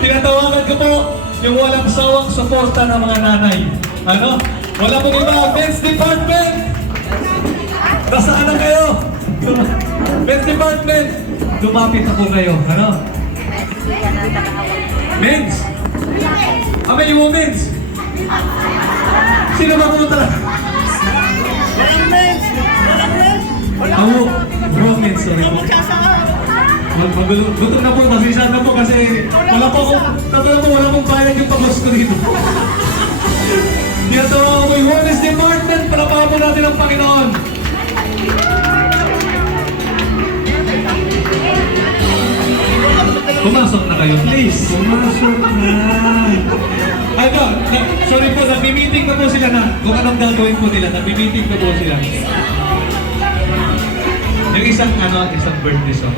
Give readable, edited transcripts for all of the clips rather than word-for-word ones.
Tinatawagan ko po yung walang sawang suporta ng mga nanay. Ano? Wala pong iba. Men's Department! Nasaan na kayo? Men's Department! Lumapit na po kayo. Ano? Men's! May women's! Sino ba pumunta? Walang mens! Walang mens! Ako, bro, men's. Sorry po. Gutom na po, pasensya na po kasi wala po akong, tatala po, wala pong bayad yung pagos ko dito. Dito ako po yung Women's Department, palapakan po natin ang Panginoon. Pumasok na kayo, please. Pumasok na. Ano, sorry po, nag-meeting na po sila na kung anong gagawin po nila, nag-meeting na po sila. Yung isang birthday song.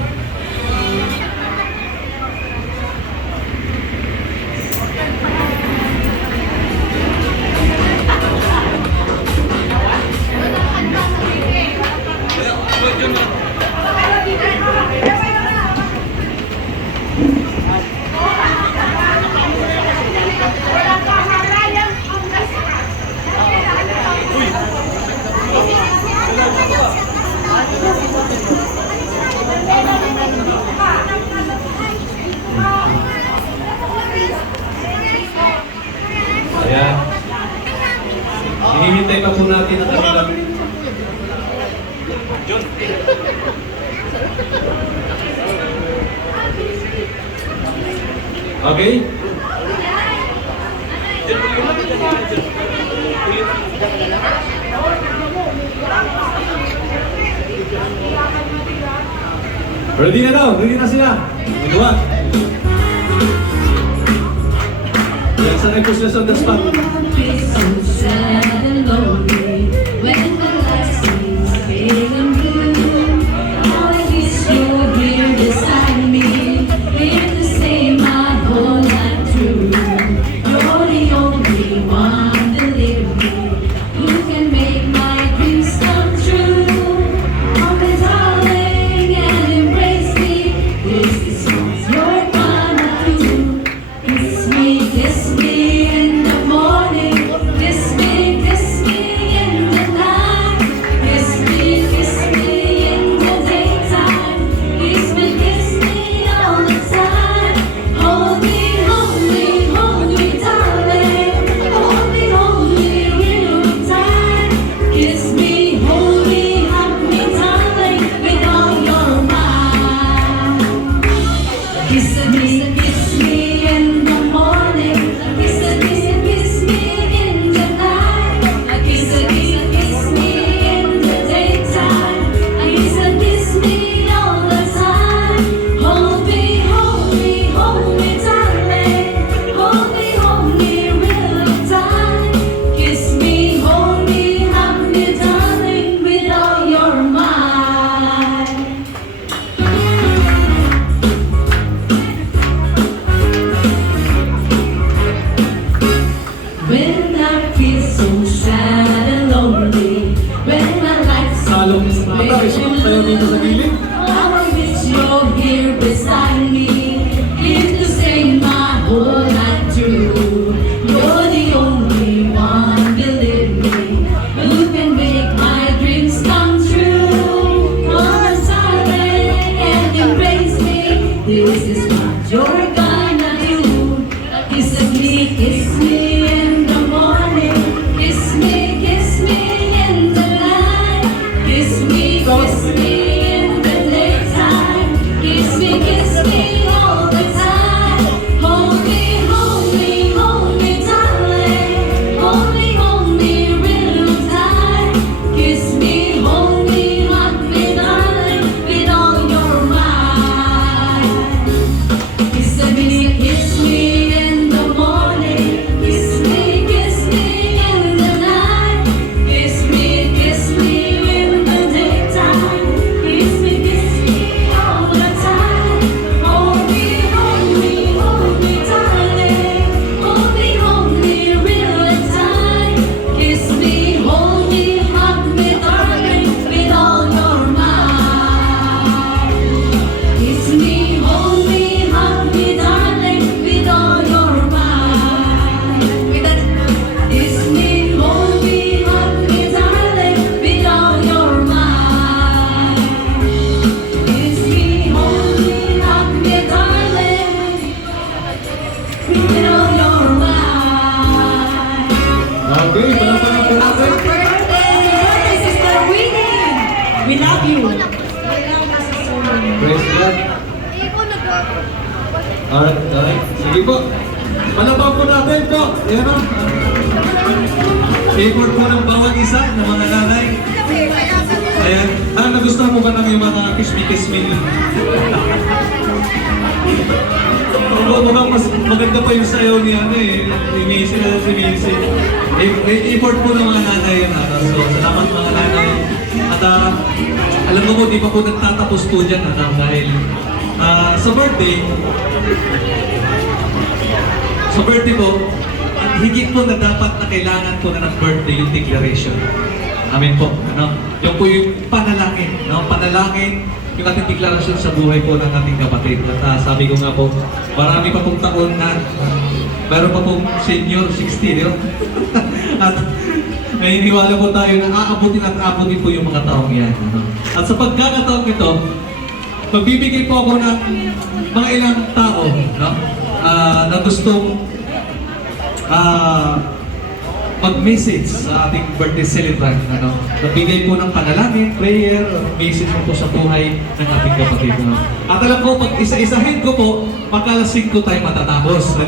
Ayan. Hinihintay pa po natin ang kanilang... Okay? Ready na daw, ready na sila. Magawa. Yan sa nag-process on the spot. Alright. Sige po. Malabang po natin po. Ayan o. Favorite po ng bawat isa ng mga nanay. Ayan. Nagustuhan mo ba ng yung mga kismi-kismi? Mukhang mas maganda pa yung sayaw ni ano eh. Ni Missy na si Missy. Effort po ng mga nanay yan. So, salamat mga nanay. At alam ko po, di pa po nagtatapos po dyan. Dahil sa birthday po, at higit po na dapat na kailangan po na ng birthday yung declaration. Amen po. Yung po yung panalangin. Panalangin yung ating deklarasyon sa buhay po ng ating kapatid. At sabi ko nga po, marami pa pong taon na meron pa pong senior 60. At naniniwala po tayo na aabutin po yung mga taong yan. At sa pagkakataong ito, magbibigay po ako ng mga ilang tao na gustong mag-message sa ating birthday celebrant. Nagbigay po ng panalangin, prayer, message po sa buhay ng ating kapatid. At alam ko, pag isa-isahin ko po, makalasing ko tayo matatapos.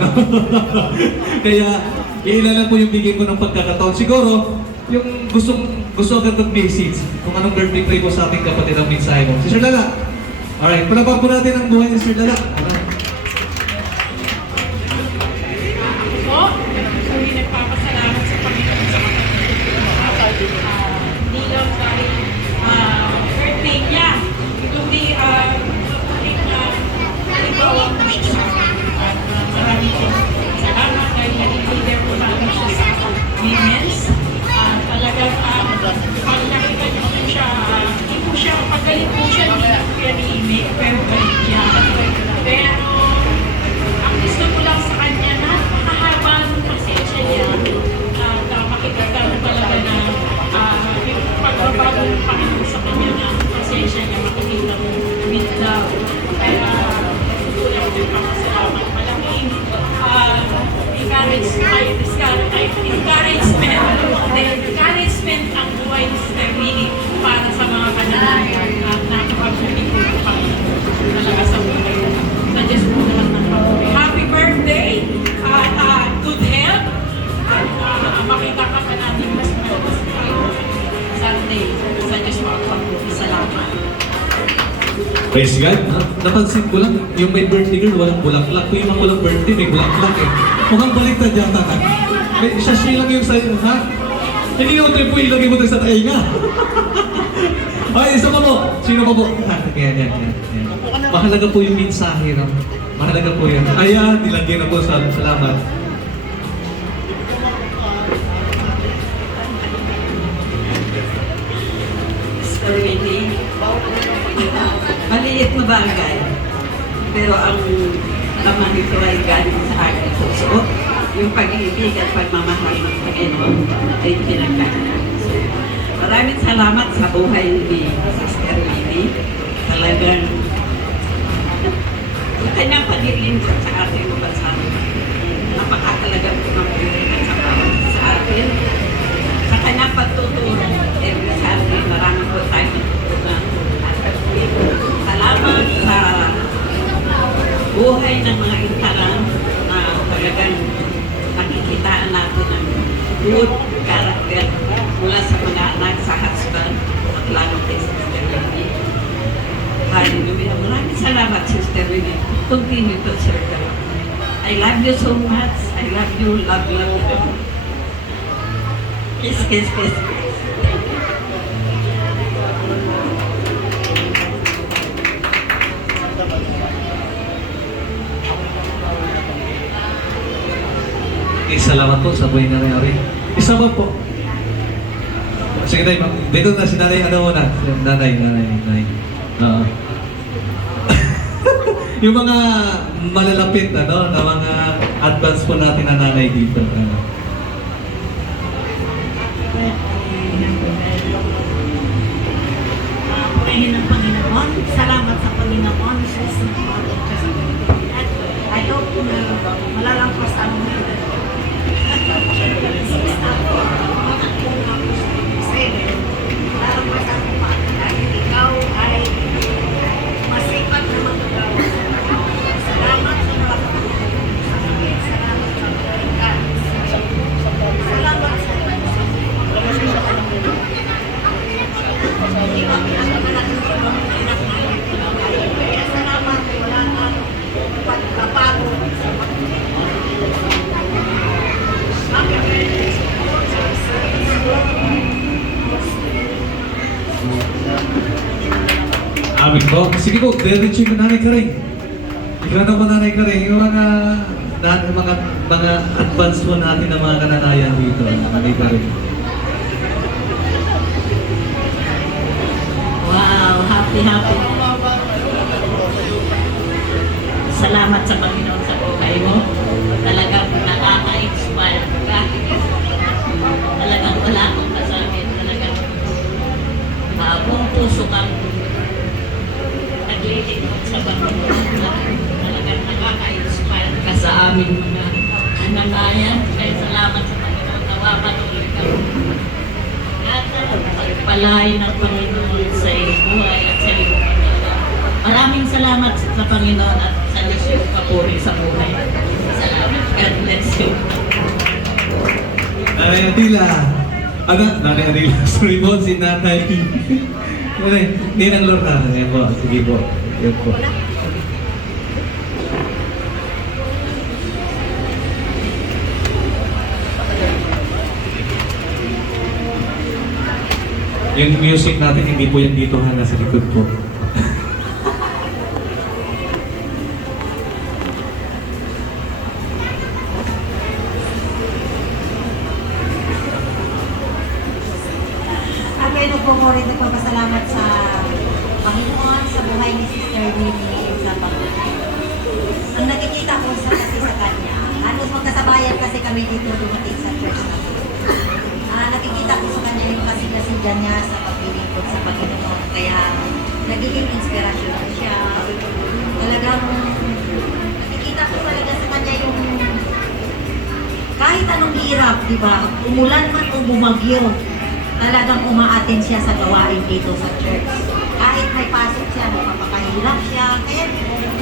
Kaya, iilan po yung bigay ko ng pagkakataon. Siguro, yung gusto agad ng message, kung anong birthday pray po sa ating kapatid ang mensahe mo. Si Sir Lala. Alright, palabang po natin ang buhay ni Sir Lala. Hindi nagpapasalamat sa Panginoon sa mga hindi lang dahil birthday niya, kundi naligawan ko siya sa akin. At maraming salamat dahil naging leader ko talaga siya sa women's. Talagang pag nakita niyo po siya, hindi po siya, pagalit po siya, hindi na po yan i-email, pero galit siya. Pero ang gusto ko lang sa kanya na makahaba ng pasensya niya na makikagano talaga na yung pagbabago ng Panginoon sa kanya na pasensya niya makikita mo with love. Kaya kulang din pa masalamat. Malaking encouragement ang buhay ni Sister Winnie para sa mga kananayan at nakapagpapikot ng Panginoon talaga sa buhay. Sa Diyos po naman ng pag-uwi. Happy birthday! At good health! At makita ka pa natin mas malakas Sunday. Sa Diyos po ang pag-uwi. Salamat! Praise God. Napansin ko lang, yung may birthday girl, walang bulaklak. Kung yung mga walang birthday, may bulaklak eh. Mukhang baliktad yata ka. Siya lang yung sa'yo, ha? Hindi naman trip po, ilagay mo tayo sa tainga. Ay, isa pa po. Sino pa po? Yan. Mahalaga po yung mensahe, no? Mahalaga po yan. Ayan, nilagay na po. Salamat. Mr. Winnie, maliit na bagay, pero ang laman nito ay galing sa aking puso. Yung pag-ibig at pagmamahal ng Panginoon ay pinagkakaroon. Maraming salamat sa buhay ni Sister Winnie. Talagang yung kanyang pagiging sa ating bansa, napakahalagang tumapilihan sa atin. Sa kanyang pagtuturo, every Sunday, maraming po tayo natutunan. Salamat sa buhay ng mga intalan na talagang nakikitaan natin ng good character mula sa mga anak, sa husband, at lalo kay Sister Winnie. Hallelujah. Maraming salamat, Sister Winnie. Continue to serve the Lord. I love you so much. I love you. Love you. Kiss, kiss, kiss. Salamat po sa buhay na nangyari. Isa pa po. Sige tayo, dito na si nanay, ano muna? Nanay. Yung mga malalapit, na mga advance po natin na nanay dito. Purihin ng Panginoon. Salamat sa Panginoon. I hope na malalampas ang ikaw ay masipag na magagawa. Salamat sa So, sige po, diretso yung nanay ka rin. Ikaw na po nanay ka rin. Yung mga advance po natin ng mga kananayan dito. Nanay ka rin. Wow, happy. Salamat sa Panginoon sa buhay mo. Talagang nakaka-inspire ka. Talagang wala akong masabi. Talagang buong puso kang naglilingkod sa Panginoon. Talagang nakaka-inspire ka sa aming mga kananayan. Kaya salamat sa Panginoon. Nawa patuloy ka. At pagpalain ng Panginoon sa iyong buhay at sa iyong pamilya. Maraming salamat sa Panginoon at sa Diyos yung papuri sa buhay. Salamat. God bless you. Nanay Adila. Nanay Adila. Sorry po, si Nanay. Ninang Lorna. Ayan po. Sige po. Ayan po. Yung music natin, hindi po yan dito ha, nasa likod po. Ako po po rin nagpapasalamat sa Panginoon sa buhay ni Sister Winnie sa pamilya. Ang nakikita ko kasi sa kanya, halos magkasabayan kasi kami dito dumating sa church na to. Nakikita ko sa kanya yung kasigla-sigla niya sa paglilingkod sa Panginoon. Kaya nagiging inspirasyon siya. Talagang nakikita ko talaga sa kanya yung kahit anong hirap, di ba? Umulan man o bumagyo, talagang umaaten siya sa gawain dito sa church. Kahit may pasok siya, magpapakahirap siya. Kaya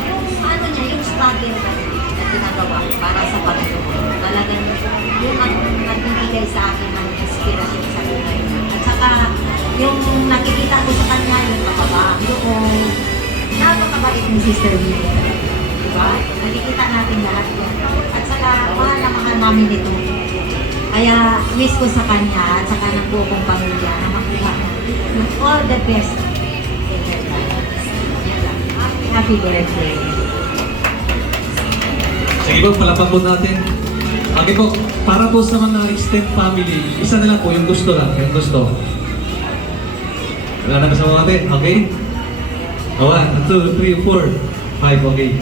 yung ano niya, yung struggle na ginagawa para sa Panginoon. Talagang yung ang nagbibigay sa akin ng inspirasyon sa buhay niya. At saka yung nakikita ko sa kanya, yung kapabaang yung napakabait ni Sister Winnie. Diba? Nakikita natin lahat yan. At saka mahal na mahal namin ito. Kaya wish ko sa kanya at saka ng buong kong pamilya na makuha ng all the best in their lives. Happy birthday. Sige po, palapan po natin. Okay po, para po sa mga extended family, isa na lang po, yung gusto lang, yung gusto. Wala na kasama natin, okay? 1, 2, 3, 4, 5, okay.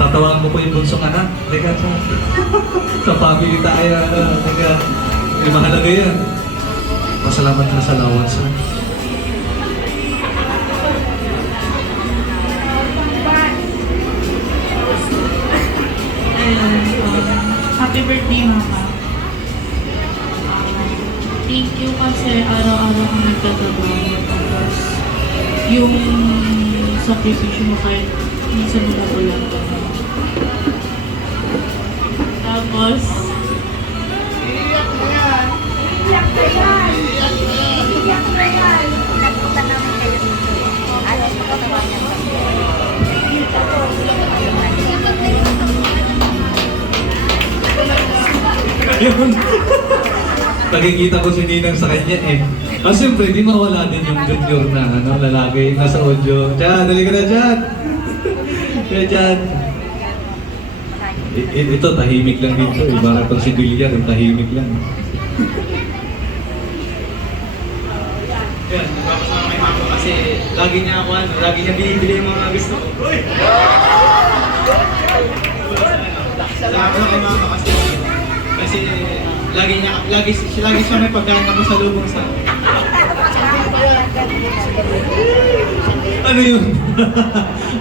Tatawagan mo po yung bunsong anak. Teka, sa family tayo, teka, yung mahalaga yan. Pasalamat na sa lawas. Happy birthday, Mama. Thank you kasi araw-araw ka nagtatrabaho. Tapos, yung sakripisyo mo kahit minsan nalagulan ka. Tapos, Yun. Nakikita ko si Ninang sa kanya eh. Siyempre, di mawala din yung junior na lalaki nasa audio. Diyan, dali ka na dyan. Kaya dyan. Ito, tahimik lang dito eh. Baka itong si Villar, tahimik lang. Yan, nagpapasama kay Mama kasi lagi niya ako lagi niya binibili yung mga gusto ko. Uy! Salamat lang kay Mama kasi lagi siya may pagkain ako sa lubong sa. Ano yun?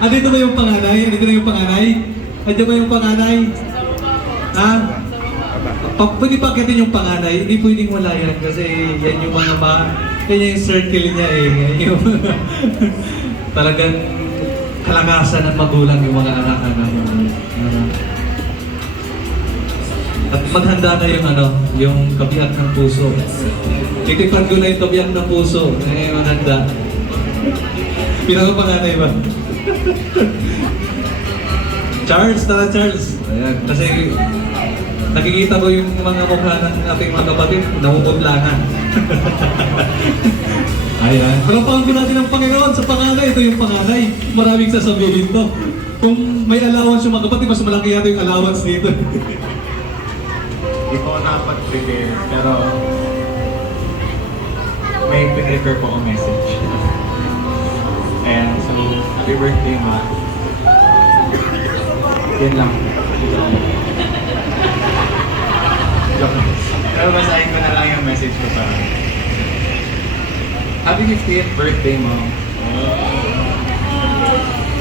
Andito ba yung panganay? Andito na yung panganay? Andito ba yung panganay? Ha? Pwede pa akitin yung panganay? Hindi pwedeng wala yan kasi yan yung mga yan yung circle niya eh. Yan yung talagang kalakasan ng magulang yung mga anak-anak. At maghanda na yung kabiyak ng puso. Titipan ko na yung kabiyak ng puso. Maghanda. Pinakapanganay ba? Charles, tara Charles. Ayan, kasi nakikita ko yung mga mukha ng ating mga kapatid, namumutlangan. Ayan. Palapakan ko natin ang Panginoon sa panganay. Ito yung panganay. Maraming sasabihin to. Kung may allowance yung mga kapatid, mas malaki yata yung allowance dito. Hindi po ako nakapag-prepare, pero may pinrepare po akong message. And so, happy birthday, ma. Yan lang. Joke lang. Pero basahin ko na lang yung message ko sa Happy 50th birthday, Mom.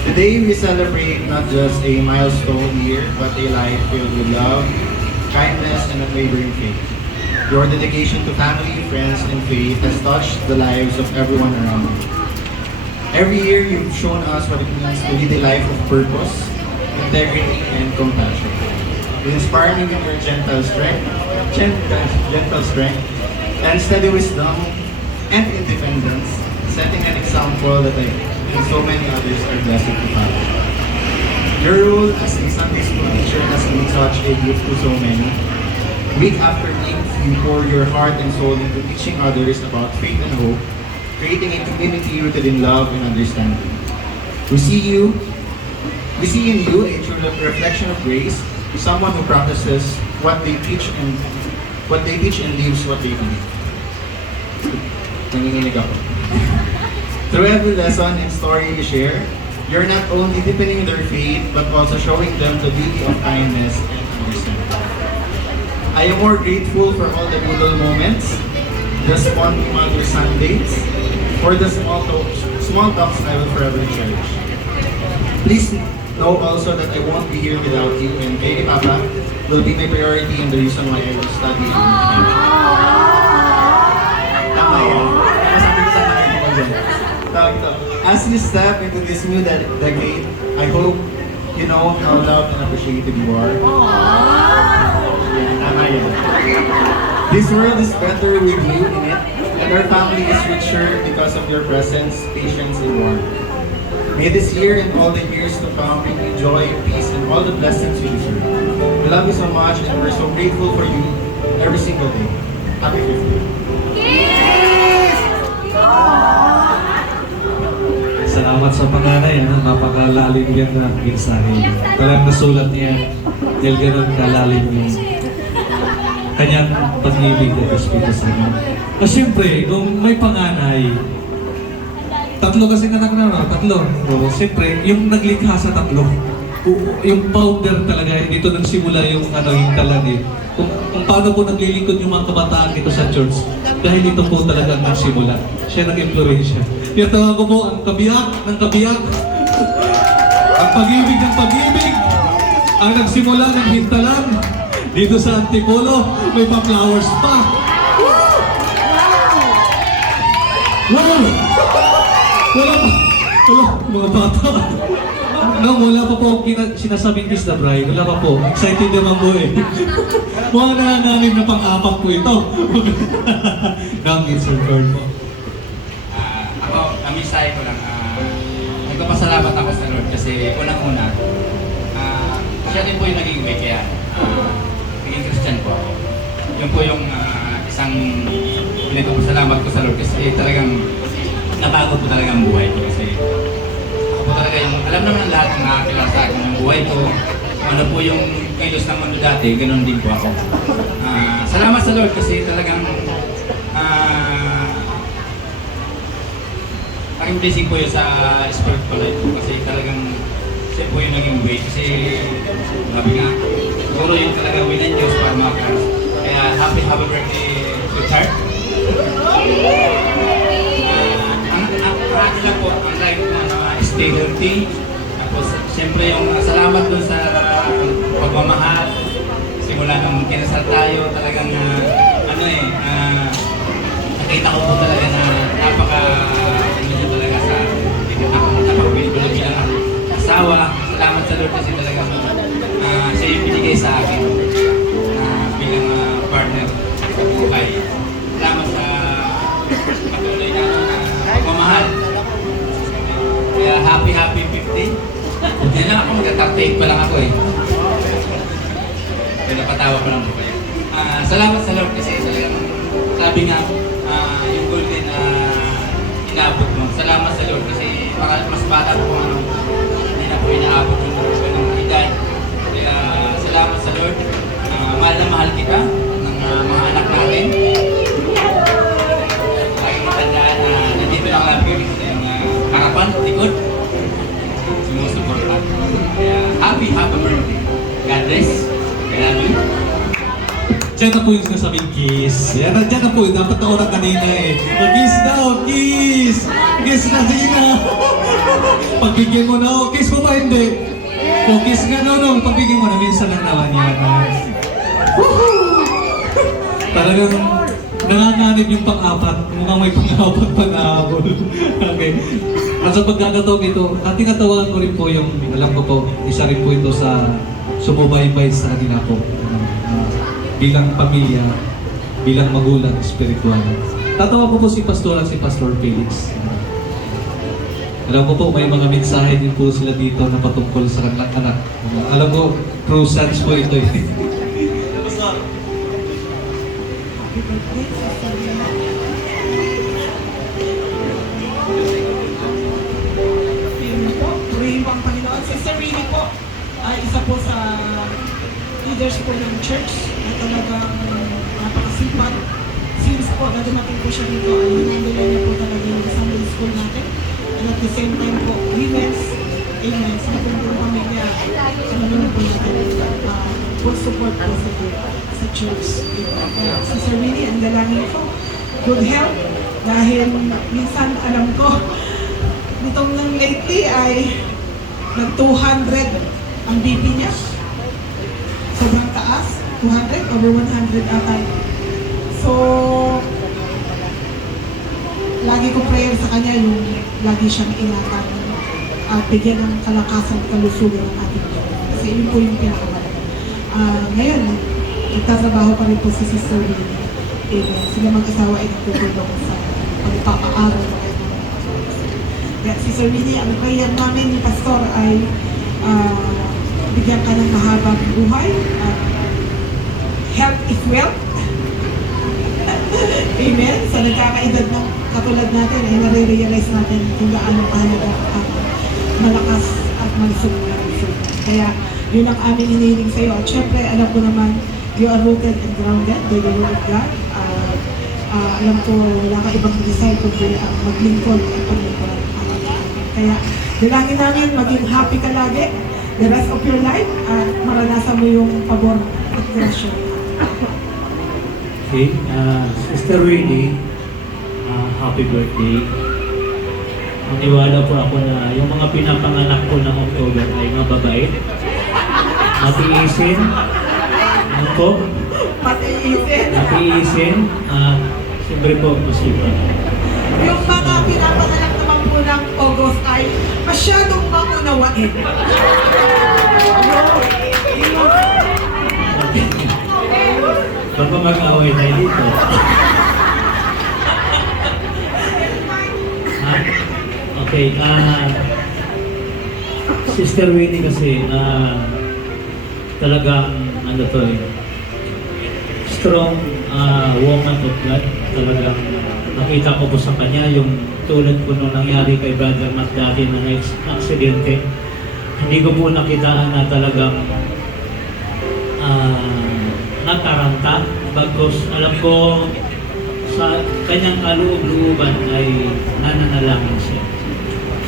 Today we celebrate not just a milestone year, but a life filled with love, kindness, and unwavering faith. Your dedication to family, friends, and faith has touched the lives of everyone around you. Every year you've shown us what it means to lead a life of purpose, integrity, and compassion. You inspire me with your gentle strength, and steady wisdom and independence, setting an example that I and so many others are blessed to follow. Your role as a Sunday school teacher has been such a gift to so many. Week after week, you pour your heart and soul into teaching others about faith and hope, creating a community rooted in love and understanding. We see in you a true reflection of grace, someone who practices what they teach and lives what they believe. Nanginginig ako. Through every lesson and story you share, you're not only deepening their faith, but also showing them the beauty of kindness and understanding. I am more grateful for all the good old moments, the Sponty Mother Sundays, for the small talks I will forever cherish. Please know also that I won't be here without you, and Kay Papa will be my priority and the reason why I will study and learn. Tama yan. Masabi ko sa mga ko dyan. Tawag ito. As you step into this new decade, I hope you know how loved and appreciated you are. Yeah, tama yan. This world is better with you in it, and our family is richer because of your presence, patience, and warmth. May this year and all the years to come bring you joy, peace, and all the blessings you deserve. We love you so much, and we're so grateful for you every single day. Happy 50th. Salamat sa panganay. Napakalalim yan na mensahe. Talagang nasulat niya. Dahil ganun kalalim yung kanyang pag-ibig at Espiritu Santo. At siyempre, kung may panganay, tatlo kasing anak na, no? Tatlo. O, siyempre, yung naglikha sa tatlo, yung founder talaga, dito nagsimula yung yung talag eh. Kung paano po naglilingkod yung mga kabataan dito sa church, dahil ito po talaga nagsimula. Siya nag-influensya. Kaya tawag ko po ang kabiyak ng kabiyak, ang pag-ibig ng pag-ibig, ang nagsimula ng hintalan, dito sa Antipolo, may pa-flowers pa. Wow! Wala pa. Mga bata. No, wala pa po sinasabing Kiss the Bride. Wala pa po. Excited naman po eh. Mga nanganganin na pang-apat po ito. Gamit, Sir Lord po. Ako, ang mensahe ko lang, nagpapasalamat ako sa Lord kasi unang-una, siya din po yung naging way, kaya naging Christian po ako. Yun po yung isang pinagpapasalamat ko sa Lord kasi talagang nabago po talaga ang buhay ko kasi ako po talaga yung, alam naman ang lahat ng nakakilala sa akin ng buhay ko, ano po yung kilos ng mundo dati, ganoon din po ako. Salamat sa Lord kasi talagang aking blessing po yun sa spiritual life ko kasi talagang siya po yung naging way kasi sabi nga, siguro yung talaga way ng Diyos para makakaroon. Kaya happy birthday, sweetheart. Ang lang po, ang like stay healthy. Tapos siyempre yung salamat dun sa pagmamahal. Simula nung kinasal tayo, talagang nakita ko po talaga na napaka-pinipilo bilang asawa. Salamat sa Lord kasi talaga siya yung binigay sa akin bilang partner sa buhay. Salamat sa patuloy na pagmamahal. Kaya happy 50. Hindi lang ako, magka-take pa lang ako eh. Kaya napatawa ko lang po kayo. Salamat sa Lord kasi talagang sabi nga yung golden at kung hindi na po inaabot yung ganung edad. Kaya salamat sa Lord. Mahal na mahal kita ng mga anak natin. Lagi matandaan na nandito lang lagi sa iyong harapan, likod. Sumusuporta. Kaya happy birthday. God bless. I love you. Diyan na po yung sinasabing kiss. Yan, diyan na po. Dapat na oras kanina eh. Kiss daw, kiss! Kiss na, sige na. Pagbigyan mo na, oh, kiss mo ba hindi? O kiss nga no, pagbigyan mo na, minsan lang naman yan. Woohoo! Talagang nanganganib yung pang-apat. Mukhang may pang-apat pa na habol. Okay. At sa pagkakataon ito, tinatawagan ko rin po yung, alam ko po, isa rin po ito sa sumubaybay sa kanila po. Bilang pamilya, bilang magulang espiritual. Tatawa ko po si Pastor at si Pastor Felix. Alam ko po, may mga mensahe din po sila dito na patungkol sa kanilang anak. Alam ko, true sense po ito eh. Purihin po ang Panginoon. Sister Winnie po ay isa po sa leaders po ng church na talagang napakasipag. Since po na dumating po siya dito, ay hinandula niya po talaga yung Sunday school natin. And at the same time po, women's, amen, sa buong pamilya, ano naman po natin, full support po sa church. Kaya Sister Winnie, ang dalangin po, good health, dahil minsan alam ko, nitong nang lately ay nag-200 ang BP niya. Sobrang taas, 200, over 100 ata. So, lagi ko prayer sa kanya yung lagi siyang ingatan at bigyan ng kalakasan at kalusugan ng ating Diyos. Kasi yun po yung pinakamalaga. Ngayon, nagtatrabaho pa rin po si Sister Winnie. Amen. Sila mag-asawa ay nagtutulong sa pagpapaaral ng kanyang mga Diyos. Kaya Sister Winnie, ang prayer namin ni Pastor ay bigyan ka ng mahabang buhay. Health is wealth. Amen. Sa nagkakaedad ng katulad natin, ay nare-realize natin kung gaano kahalaga ang malakas at malusog na puso. Kaya yun ang aming hinihiling sa iyo. At syempre, alam ko naman, you are rooted and grounded by the Word of God. Alam ko, wala ka ibang desire kundi ang maglingkod at paglingkod. Kaya dalangin namin, maging happy ka lagi the rest of your life at maranasan mo yung pabor at grasya. Okay, Sister Winnie, happy birthday. Maniwala po ako na yung mga pinapanganak ko ng October ay mababait, matiisin, ano po? Matiisin, siyempre po masipag. Yung mga pinapanganak naman po ng August ay masyadong makunawain. Baka mag-away tayo dito. Okay, Sister Winnie kasi, talagang, ano to eh, strong woman of God. Talagang nakita ko po sa kanya yung tulad po nung nangyari kay Brother Matt dati na aksidente. Hindi ko po nakitaan na talagang nataranta. Bagkus alam ko sa kanyang kaloob-looban ay nananalangin siya.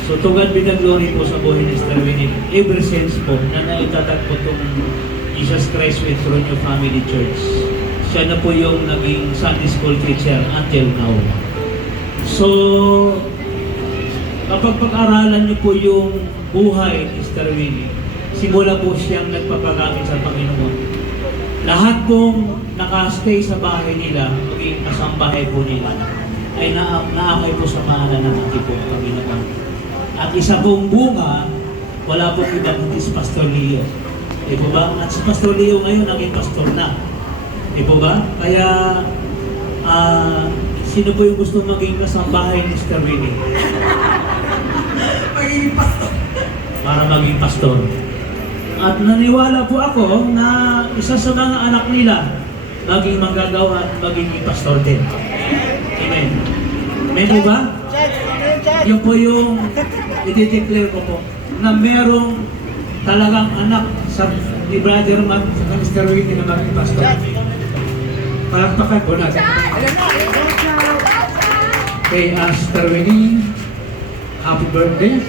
So to God be the glory po sa buhay ni Sister Winnie. Ever since po na naitatag po itong Jesus Christ with Tronyo Family Church, siya na po yung naging Sunday School teacher until now. So, kapag pag-aralan niyo po yung buhay ni Sister Winnie, simula po siyang nagpapagamit sa Panginoon. Lahat pong nakastay sa bahay nila, maging kasambahay po nila, ay naakay po sa mahalan ng ating po Panginoon. At isa pong bunga, wala pong ibang hindi si Pastor Leo. Di po ba? At si Pastor Leo ngayon naging pastor na. Di po ba? Kaya, sino po yung gusto maging kasambahay ni Sister Winnie? Magiging pastor. Para maging pastor. At naniwala po ako na isa sa mga anak nila maging manggagawa at maging pastor din. Amen. Amen po ba? Yun po yung i-declare ko po na merong talagang anak sa ni Brother Matt sa Mr. Winnie na maging pastor. Palakpakan po natin. Kay Mr. Winnie, happy birthday.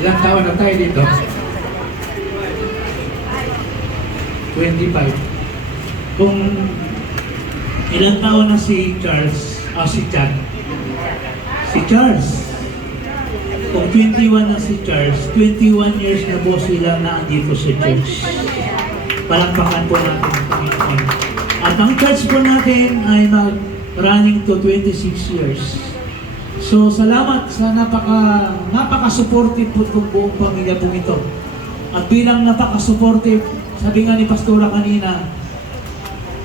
Ilang taon na tayo dito? 25. Kung ilang taon na si Charles, si Chad. Si Charles. Kung 21 na si Charles, 21 years na po sila na andito sa church. Palakpakan po natin ang Panginoon. At ang church po natin ay running to 26 years. So, salamat sa napaka-supportive po itong buong pamilya po ito. At bilang napaka-supportive, sabi nga ni Pastora kanina,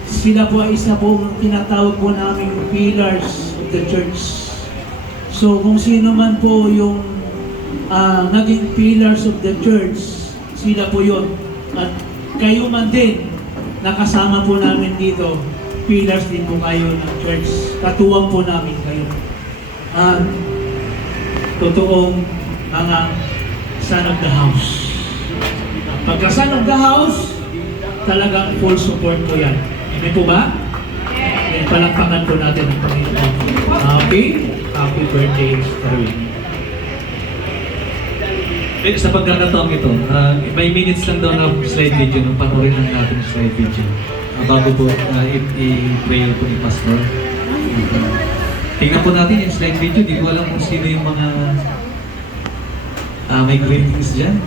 sila po ay isa po ang tinatawag po namin pillars of the church. So, kung sino man po yung naging pillars of the church, sila po yun. At kayo man din, nakasama po namin dito, pillars din po kayo ng church. Katuwang po namin kayo. Totoong mga son of the house. Pagka son of the house, talagang full support po yan. Amen po ba? Then palakpakan po natin ang Panginoon. Happy birthday, Starwin. Sa pagkakataong ito, may minutes lang daw na slide video, nung panoorin lang natin yung slide video. Bago po i-pray po ni Pastor. Tingnan po natin yung slide video, di ko alam kung sino yung mga may greetings dyan,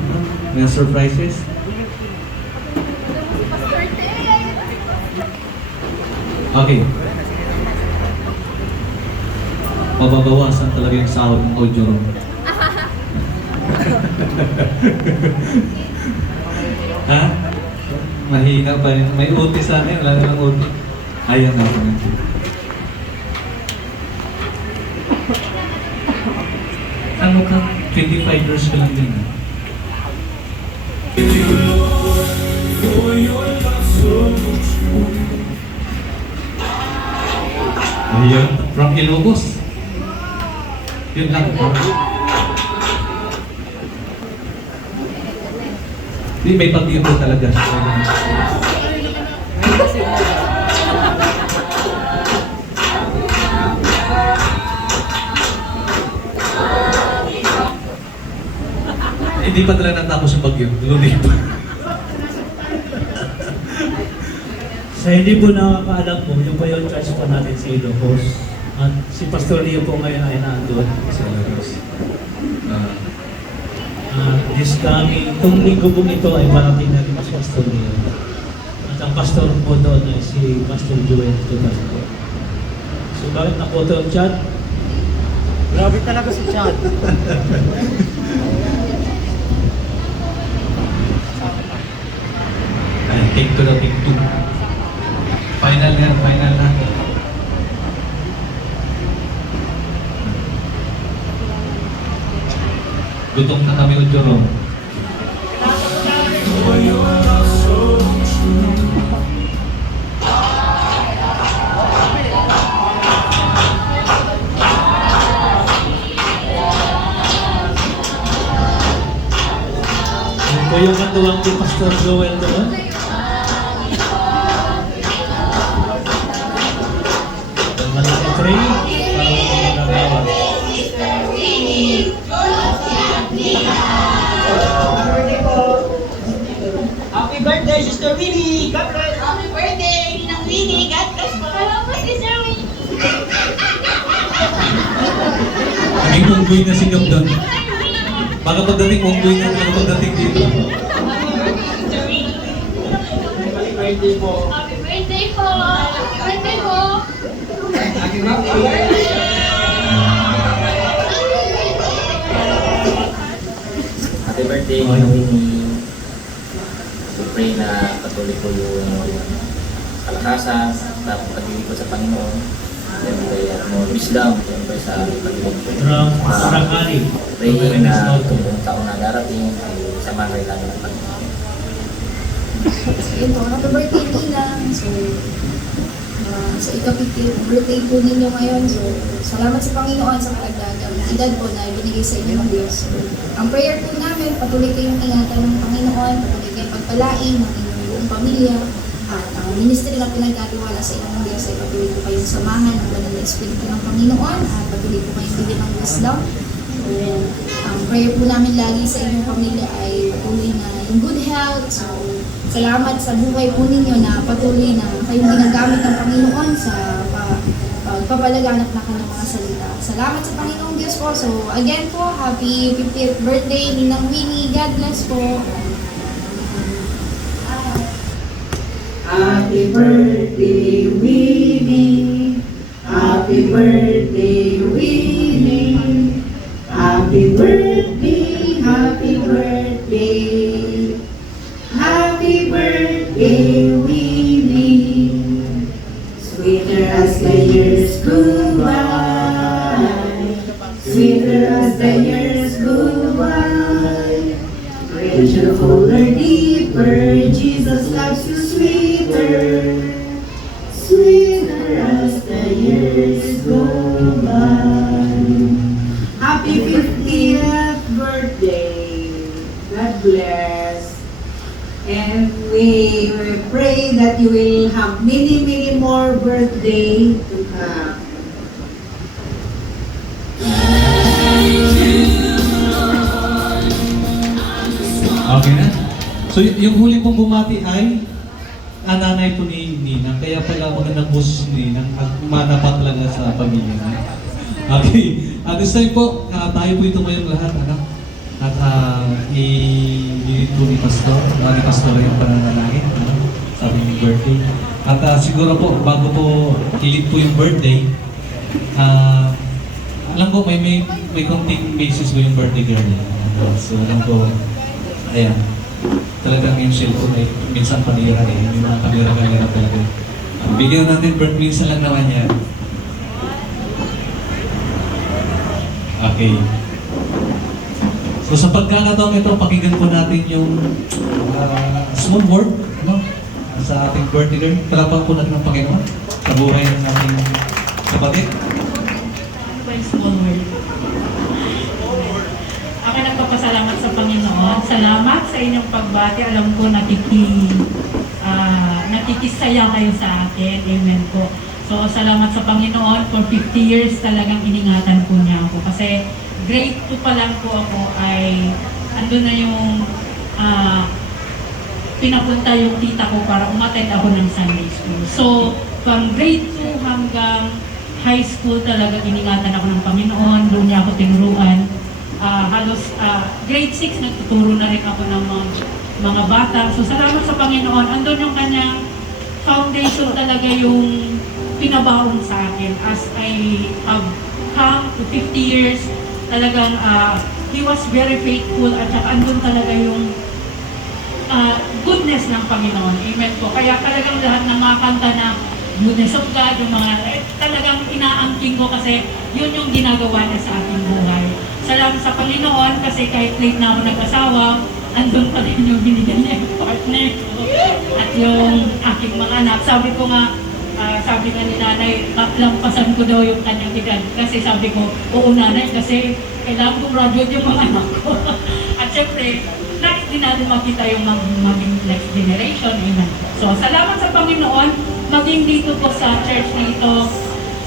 may surprises. Okay. Mababawasan talaga yung sahod ng audio room. Ha? Mahina pa rin. May uti sa akin. Wala nalang uti. Ayan na ako nito. Ano ka? 25 years ka lang din. Ayan. From Ilocos. Yun lang. Hindi, may pag-ibo talaga. Hindi pa talaga natapos yung bagyo. Lundi pa. Sa hindi po nakakaalam po, yung po yung church po natin sa Ilocos. At si Pastor Leo po ngayon ay nandun sa Ilocos. This coming, itong linggo po ito ay parating natin si Pastor Leo. At ang pastor po doon ay si Pastor Joel Tubasko. So bakit nakuto ang Chad? Grabe talaga si Chad. Take to the take two. Final na, final na. Gutom na kami, Ujoro. Ito yung katuwang ni Pastor Joel doon. Malaki tray, para magagawa. Happy birthday, Sister Winnie! God bless! Happy birthday, Ninang Winnie! God bless po! Salamat, Sister Winnie! Naging unggoy na si Gab doon. Baka pagdating unggoy na pagdating dito. Happy birthday po! Happy birthday po! Happy birthday po! Happy birthday, Ninang Winnie. So pray na patuloy po yung kalakasan, sa pag-ibig sa Panginoon. Siyempre, wisdom, siyempre sa pag-ibig po. Sarangani. Pray na itong taon na darating ay samahan lang ng Panginoon. So yun po, happy birthday Ninang. So, sa ikapit birthday po ninyo ngayon. So, salamat sa Panginoon sa kalagdagan na edad po na binigay sa inyo ng Diyos. Ang prayer po namin, patuloy kayong ingatan ng Panginoon, patuloy kayong pagpalain ng inyong buong pamilya, at ang ministry na pinagkatiwala sa inyo ng Diyos ay patuloy po kayong samahan ng banal na Espiritu ng Panginoon, at patuloy po kayong bigyan ng wisdom. So, ang prayer po namin lagi sa inyong pamilya ay patuloy na yung good health. So, salamat sa buhay po ninyo na patuloy na kayong ginagamit ng Panginoon sa pagpapalaganap na kanyang mga salita. Salamat sa Panginoong Diyos po. So, again po, happy 50th birthday, Ninang Winnie. God bless po. Happy birthday, Winnie. Happy birthday, Winnie. Happy birthday, happy birthday. Happy birthday, Winnie. Sweeter as the years go by. Sweeter as the years go by. Richer, fuller, deeper. Jesus loves you sweeter. Sweeter as the years go by. Happy 50th birthday. God bless. And we pray that you will have many, many more birthday to come. Okay na? So yung huli pong bumati ay nanay po ni Ninang. Kaya pala magandang boses ni Ninang at umana pa talaga sa pamilya niya. Okay. At this time po, tayo po ito ngayong lahat. Ano? At i-lead po ni Pastor. Ni Pastor yung pananalangin. Ano? Sa aming birthday. At siguro po, bago po i-lead po yung birthday, alam ko may konting basis po yung birthday girl. So alam ko, ayan, talagang yung cellphone ay minsan panira eh. Yung mga panira-panira talaga. Bigyan natin birth minsan lang naman yan. Okay. So sa pagkakataon ito, pakinggan po natin yung small word, no? Sa ating birthday girl. Palapan po natin ang Panginoon sa buhay ng ating kapatid. Ano ba yung small word? Ako nagpapasalamat sa Panginoon. Salamat sa inyong pagbati. Alam ko nakikisaya kayo sa akin. Amen po. So, salamat sa Panginoon. For 50 years talagang iningatan po niya ako. Kasi grade 2 pa lang po ako ay andun na yung pinapunta yung tita ko para umattend ako ng Sunday school. So, from grade 2 hanggang high school talaga iningatan ako ng Panginoon. Doon niya ako tinuruan. Halos grade 6 nagtuturo na rin ako ng mga bata. So salamat sa Panginoon. Andun yung kanyang foundation talaga yung pinabaon sa akin as I have come to 50 years. Talagang he was very faithful at saka andun talaga yung goodness ng Panginoon. Amen po. Kaya talagang lahat ng mga kanta na goodness of God, yung mga talagang inaangking ko kasi yun yung ginagawa niya sa ating buhay. Salamat sa Panginoon kasi kahit late na ako nag-asawa, andun pa rin yung binigyan niya yung partner at yung aking mga anak. Sabi ko nga, sabi nga ni nanay, lampasan ko daw yung kanyang edad. Kasi sabi ko, oo nanay, kasi kailangan ko graduate yung mga anak ko. At syempre, nais din natin makita yung maging next generation. Amen. So, salamat sa Panginoon. Maging dito po sa church na ito,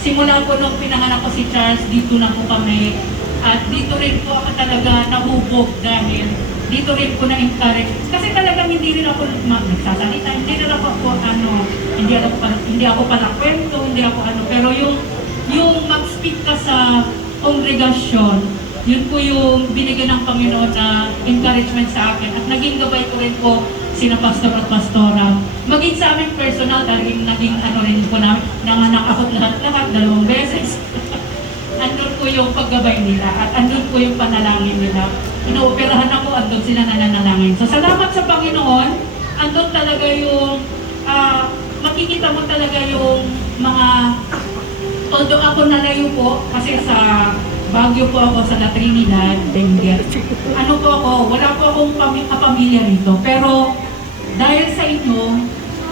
simula po nung pinanganak ko si Charles, dito na po kami. At dito rin po ako talaga nahubog dahil dito rin po na-encourage. Kasi talagang hindi rin ako nagsasalita, hindi rin ako hindi ako palakwento, hindi ako pero yung mag-speak ka sa kongregasyon, yun po yung binigyan ng Panginoon na encouragement sa akin. At naging gabay ko rin po sina pastor at pastora. Maging sa aming personal, dahil naging rin po namin, nanganak ako lahat, 2 beses. Andun po yung paggabay nila at andun po yung panalangin nila. Inooperahan ako, andun sila nananalangin. So salamat sa Panginoon, andun talaga yung, makikita mo talaga yung mga, although ako nalayo po, kasi sa Baguio po ako sa La Trinidad, Benguet. Ano po ako, wala po akong kapamilya rito. Pero dahil sa inyo,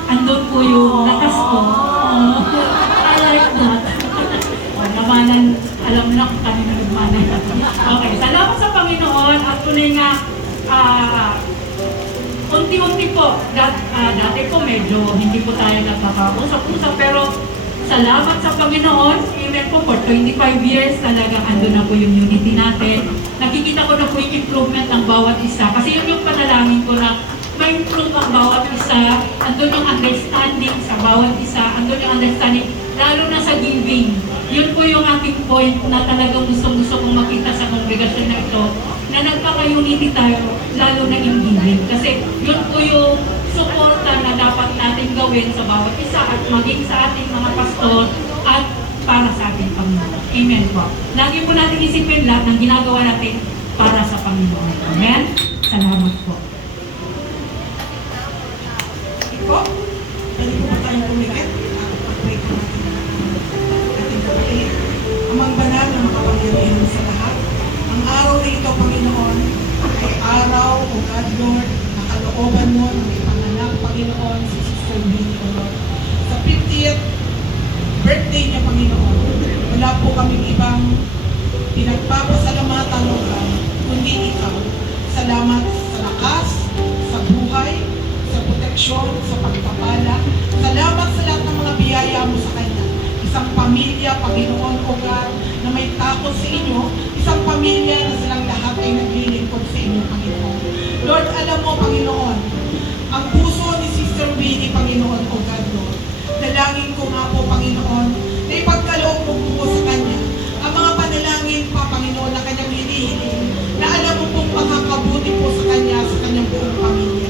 andun po yung lakas ko. I like that. Namanan, alam na kung kanina nagmanan. Dati po medyo hindi po tayo nagkakausap-usap, pero salamat sa Panginoon. Amen po, for 25 years talagang andun na po yung unity natin. Nakikita ko na po yung improvement ng bawat isa. Kasi yun yung panalangin ko na ma-improve ang bawat isa. Andun yung understanding sa bawat isa. Andun yung understanding, lalo na sa giving. Yun po yung aking point na talagang gusto kong makita sa kongregasyon na ito, na nagkaka-unity tayo, lalo na in giving. Kasi yun po yung suporta na dapat natin gawin sa bawat isa at maging sa ating mga pastor at para sa ating Panginoon. Amen po. Lagi po natin isipin lahat ng ginagawa natin para sa Panginoon. Amen? Salamat po. Po, pwede po ba tayong tumigit at pag-pray po natin ang ating kapatid. Amang banal na makapangyarihan sa lahat. Ang araw na ito, Panginoon, ay araw, O God, Lord, na kalooban mo ng ipanganak, Panginoon, si Sister Minnie, O Lord. Sa 50th birthday niya, Panginoon, wala po kaming ibang pinagpapasalamatan, O God, kundi ikaw. Salamat sa lakas, sa buhay, sa proteksyon, sa pagpapala. Salamat sa lahat ng mga biyaya mo sa Kanya. Isang pamilya, Panginoon, O God, na may takot sa inyo. Isang pamilya na silang lahat ay naglilingkod sa inyo, Panginoon. Lord, alam mo, Panginoon, ang puso ni Sister Winnie, Panginoon, O God, Lord. Dalangin ko nga po, Panginoon, na ipagkaloob mo po sa Kanya ang mga panalangin pa, Panginoon, na Kanyang hinihiling, na alam mo pong makakabuti po sa Kanya, sa Kanyang buong pamilya.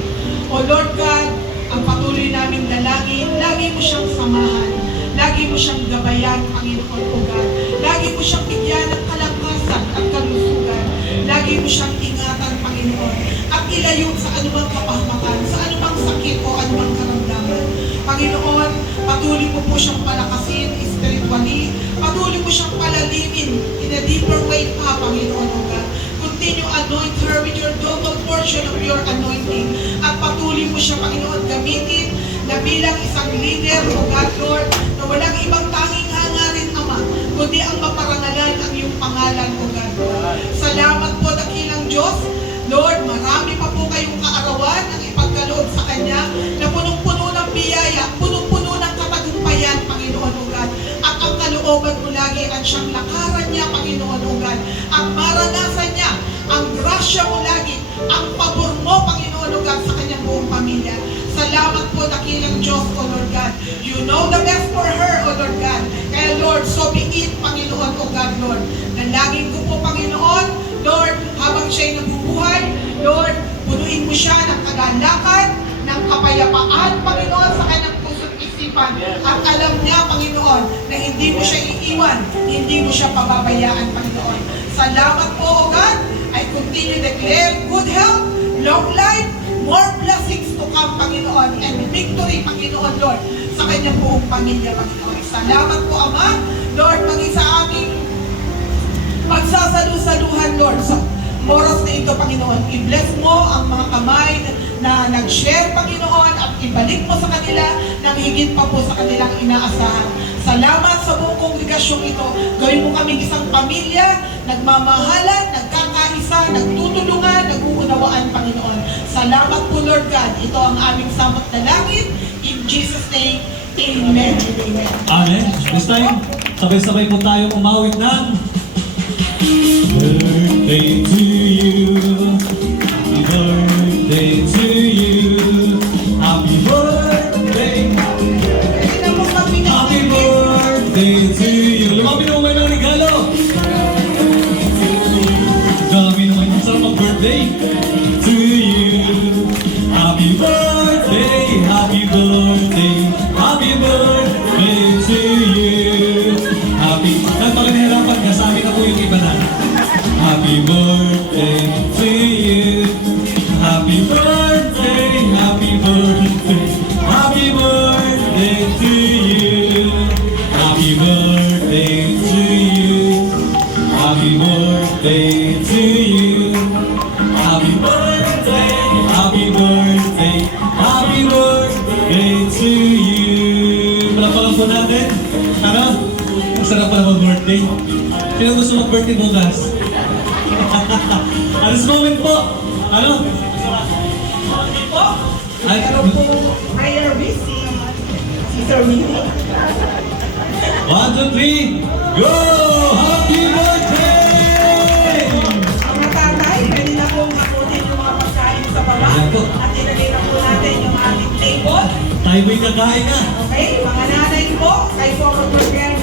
O Lord God, ang patuloy naming dalangin, lagi mo siyang samahan, lagi mo siyang gabayan, Panginoon, O God. Lagi mo siyang bigyan ng kalakasan at kalusugan. Lagi mo siyang ingatan, Panginoon, at ilayo sa anumang kapahamakan, sa anumang sakit o anumang karamdaman. Panginoon, patuloy mo po siyang palakasin spiritually, patuloy mo siyang palalimin in a deeper way pa, Panginoon, O God. Continue anoint her with your double portion of your anointing. At patuloy mo siya, Panginoon, gamitin na bilang isang leader, O God, Lord, na walang ibang tanging hangarin, Ama, kundi ang maparangalan ang iyong pangalan, O God, Lord. Salamat po, dakilang Diyos. Lord, marami pa po kayong kaarawan ang ipagkaloob sa Kanya na punong-puno ng biyaya, punong-puno ng katagumpayan, Panginoon, O God. At ang kalooban mo lagi ang siyang lakaran niya, Panginoon, O God. At maranasan niya ang grasya mo lagi, ang pabor mo, Panginoon, O God, sa kanyang buong pamilya. Salamat po, dakilang Diyos, O Lord God. You know the best for her, O Lord God. Kaya Lord, so be it, Panginoon, O God, Lord. Nalangin ko po, Panginoon, Lord, habang siya'y nabubuhay, Lord, punuin mo siya ng kagalakan, ng kapayapaan, Panginoon, sa kanyang puso't isipan. At alam niya, Panginoon, na hindi mo siya iiwan, hindi mo siya pababayaan, Panginoon. Salamat po, O God. I continue to declare good health, long life, more blessings to come, Panginoon, and victory, Panginoon, Lord, sa kanyang buong pamilya, Panginoon. Salamat po, Ama, Lord, maging sa aming pagsasalu-saluhan, Lord, sa oras na ito, Panginoon. I-bless mo ang mga kamay na nag-share, Panginoon, at ibalik mo sa kanila ng higit pa po sa kanilang inaasahan. Salamat sa buong kongregasyong ito. Gawin mo kaming isang pamilya, nagmamahalan, nagkakaisa, nagtutulungan, nag-uunawaan, Panginoon. Salamat po, Lord God. Ito ang aming samot na langit. In Jesus' name, Amen. Amen. Amen. This time, sabay-sabay po tayo umawit ng birthday to you. Happy birthday to you. Happy birthday. Happy birthday to you. Lumapit mo may ng regalo. Dami naman yung sarap mag-birthday to you. Happy birthday. Happy birthday. Happy birthday to you. Happy. Kahit pala nahirapan ka, sa amin na po yung iba na. Happy birthday to you. Happy birthday. Happy birthday. Happy birthday to you. Happy birthday to you. Happy birthday to you. Happy birthday. Happy birthday. Happy birthday to you. Palapalaw po natin. Ano? Ang sarap pala mag-birthday. Sino gusto mag-birthday bukas? At this moment po, ano? Ay, Meron po higher risk si Sir Willie. 1, 2, 3, go! Happy birthday! Mga tatay, pwede na pong hakutin yung mga pagkain sa baba. Ayan po. At ilagay na po natin yung ating table. Tayo mo'y kakain na. Okay, mga nanay po, kayo po mag-prepare